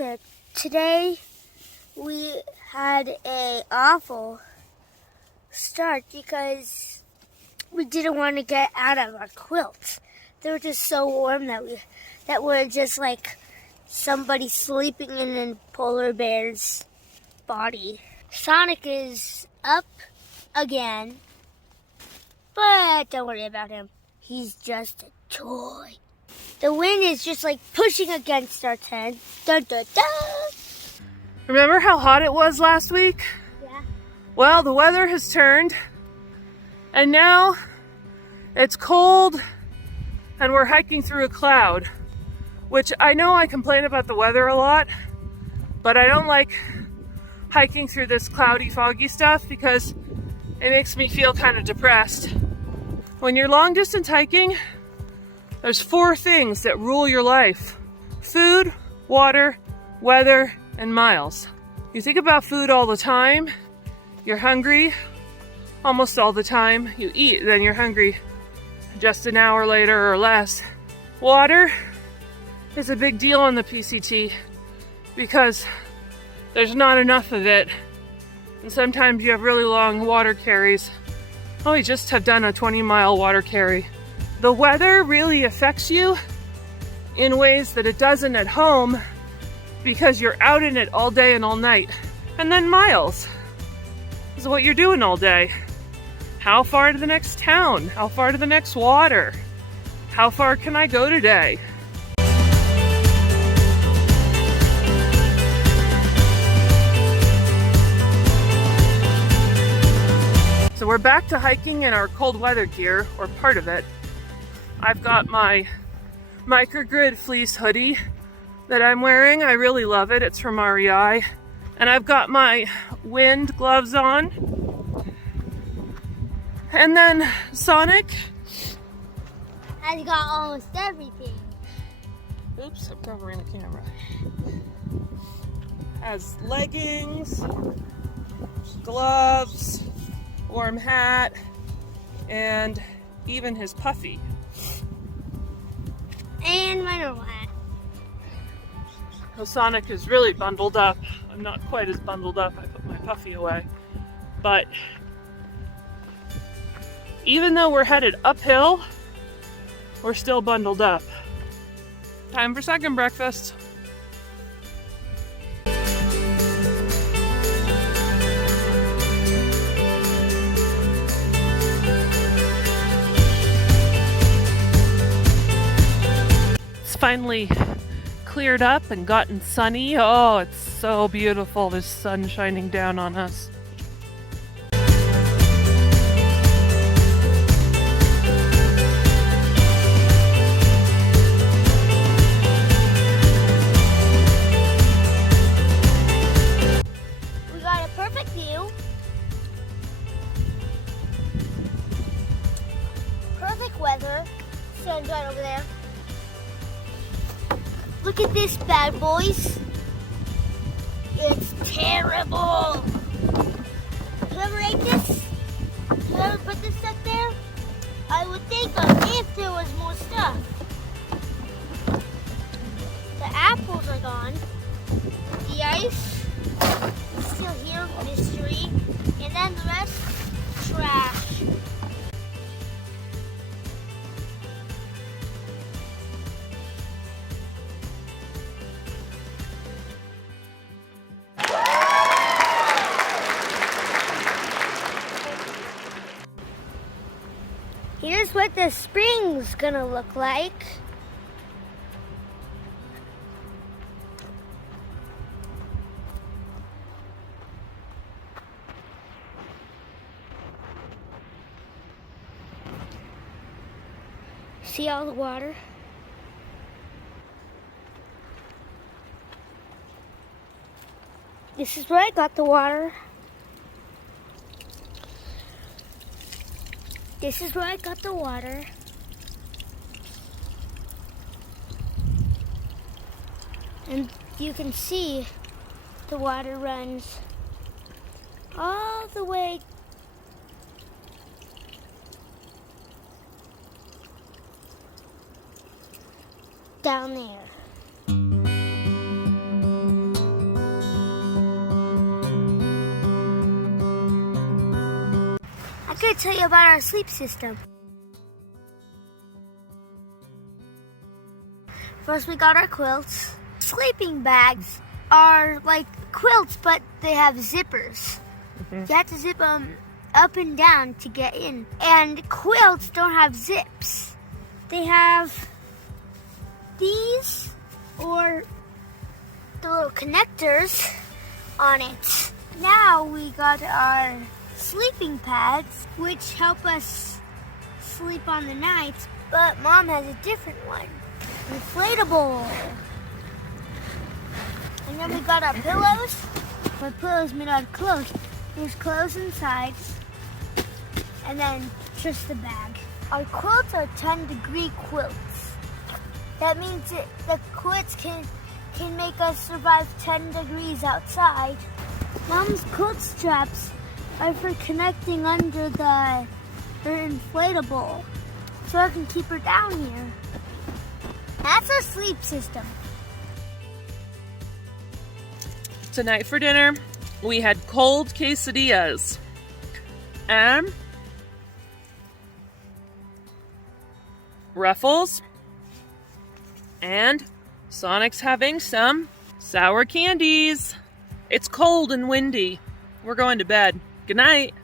that today we had an awful start because we didn't want to get out of our quilts. They were just so warm that we're just like somebody sleeping in a polar bear's body. Sonic is up again, but don't worry about him. He's just a toy. The wind is just like pushing against our tent. Dun, dun, dun. Remember how hot it was last week? Yeah. Well, the weather has turned, and now it's cold, and we're hiking through a cloud, which I know I complain about the weather a lot, but I don't like hiking through this cloudy, foggy stuff because it makes me feel kind of depressed. When you're long distance hiking, there's 4 things that rule your life: food, water, weather, and miles. You think about food all the time, you're hungry almost all the time. You eat, then you're hungry just an hour later or less. Water is a big deal on the PCT because there's not enough of it, and sometimes you have really long water carries. Oh, we just have done a 20-mile water carry. The weather really affects you in ways that it doesn't at home because you're out in it all day and all night. And then miles is what you're doing all day. How far to the next town? How far to the next water? How far can I go today? So we're back to hiking in our cold weather gear, or part of it. I've got my microgrid fleece hoodie that I'm wearing. I really love it. It's from REI. And I've got my wind gloves on. And then Sonic I've got almost everything. Oops, I'm covering the camera. Has leggings, gloves, warm hat, and even his puffy. And my normal hat. So Sonic is really bundled up. I'm not quite as bundled up. I put my puffy away. But even though we're headed uphill, we're still bundled up. Time for second breakfast. It's finally cleared up and gotten sunny. Oh, it's so beautiful. There's sun shining down on us. We got a perfect view. Perfect weather. Sun's right over there. Look at this bad boys. It's terrible. Whoever ate this, whoever put this stuff there, I would think of if there was more stuff. The apples are gone. The ice is still here, mystery. And then the rest, trash. Here's what the spring's gonna look like. See all the water? This is where I got the water. This is where I got the water. And you can see the water runs all the way down there. going to tell you about our sleep system. First, we got our quilts. Sleeping bags are like quilts, but they have zippers. You have to zip them up and down to get in. And quilts don't have zips. They have these, or the little connectors on it. Now we got our sleeping pads, which help us sleep on the nights, but Mom has a different one. Inflatable. And then we got our pillows. My pillow's made out of clothes. There's clothes inside, and then just the bag. Our quilts are 10-degree quilts. That means the quilts can make us survive 10 degrees outside. Mom's quilt straps are for connecting under her inflatable, so I can keep her down here. That's our sleep system. Tonight for dinner, we had cold quesadillas and Ruffles, and Sonic's having some sour candies. It's cold and windy. We're going to bed. Good night.